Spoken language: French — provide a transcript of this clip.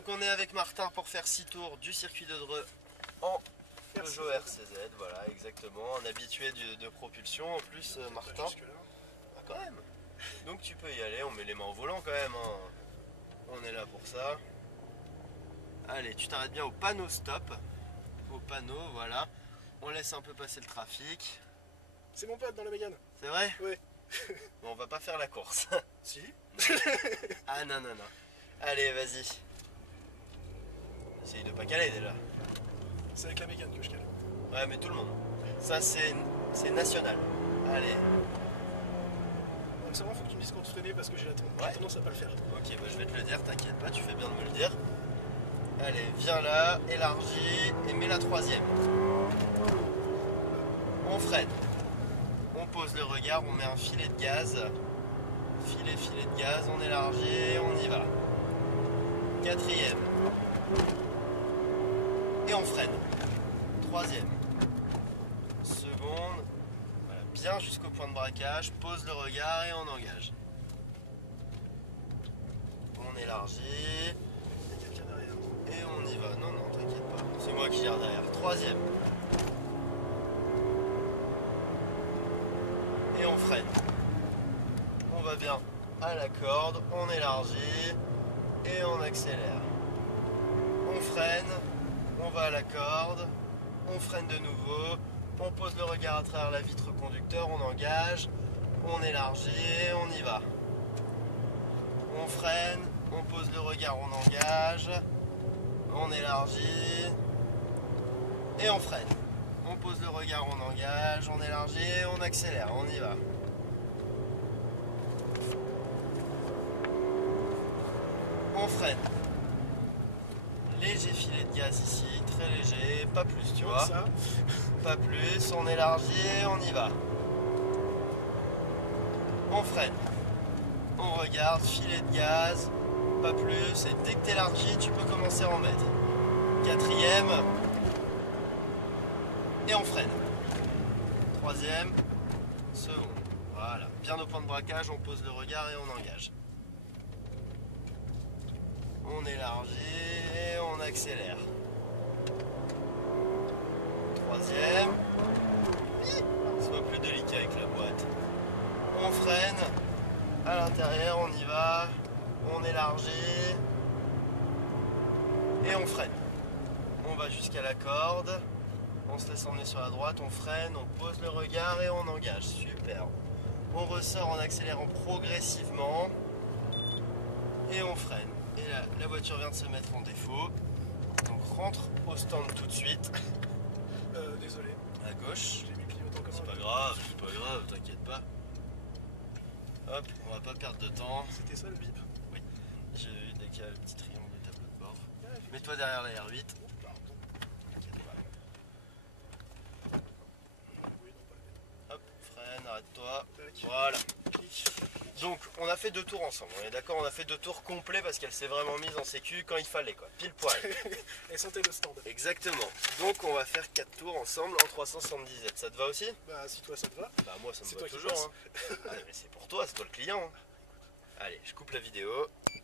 Donc on est avec Martin pour faire 6 tours du circuit de Dreux en Peugeot RCZ, voilà exactement, un habitué de propulsion en plus Martin. Bah, quand même. Donc tu peux y aller, on met les mains au volant quand même, hein. On est là pour ça. Allez, tu t'arrêtes bien au panneau stop. Au panneau, voilà. On laisse un peu passer le trafic. C'est mon pote dans la Mégane. C'est vrai? Oui. Bon, on va pas faire la course. Si. Ah non, non, non. Allez, vas-y. Essaye de pas caler déjà. C'est avec la Mégane que je cale. Ouais, mais tout le monde. Ça, c'est national. Allez. Donc seulement faut que tu me dises quand freiner parce que j'ai Ouais. tendance à pas le faire. Ok, bah je vais te le dire, t'inquiète pas, tu fais bien de me le dire. Allez, viens là, élargis et mets la troisième. On freine. On pose le regard, on met un filet de gaz. Filet de gaz, on élargit, on y va. Quatrième. Et on freine. Troisième. Seconde. Voilà, bien jusqu'au point de braquage, pose le regard et on engage. On élargit. Il y a quelqu'un derrière. Et on y va. Non, non, t'inquiète pas. C'est moi qui gère derrière. Troisième. Et on freine. On va bien à la corde, on élargit et on accélère. On freine, on va à la corde, on freine de nouveau, on pose le regard à travers la vitre conducteur, on engage, on élargit, on y va. On freine, on pose le regard, on engage, on élargit et on freine. On pose le regard, on engage, on élargit, on accélère, on y va. On freine. Léger filet de gaz ici, très léger, pas plus, tu vois. Ça. Pas plus, on élargit, on y va. On freine. On regarde, filet de gaz, pas plus, et dès que tu élargis, tu peux commencer à en mettre. Quatrième. Et on freine. Troisième. Seconde. Voilà. Bien au point de braquage, on pose le regard et on engage. On élargit et on accélère. Troisième. Sois plus délicat avec la boîte. On freine. À l'intérieur, on y va. On élargit. Et on freine. On va jusqu'à la corde. On se laisse emmener sur la droite. On freine, on pose le regard et on engage. Super. On ressort en accélérant progressivement. Et on freine. Et là, la voiture vient de se mettre en défaut. Donc rentre au stand tout de suite. Désolé. À gauche. J'ai mis clignotant comme C'est un. pas grave, t'inquiète pas. Hop, on va pas perdre de temps. C'était ça le bip. J'ai vu dès qu'il y a le petit triangle de tableau de bord. Mets-toi derrière la R8. Pardon. T'inquiète pas. Oui, non, pas la peine. Hop, freine, arrête-toi. Tac. Voilà. Clic. Donc on a fait 2 tours ensemble, on est d'accord, on a fait 2 tours complets parce qu'elle s'est vraiment mise en sécu quand il fallait quoi, pile poil. Elle sentait le stand. Exactement. Donc on va faire 4 tours ensemble en 370 Z. Ça te va aussi? Bah si toi ça te va. Bah moi ça me C'est va toi qui toujours. passes. Hein. Ah, mais c'est pour toi, c'est toi le client. Hein. Allez, je coupe la vidéo.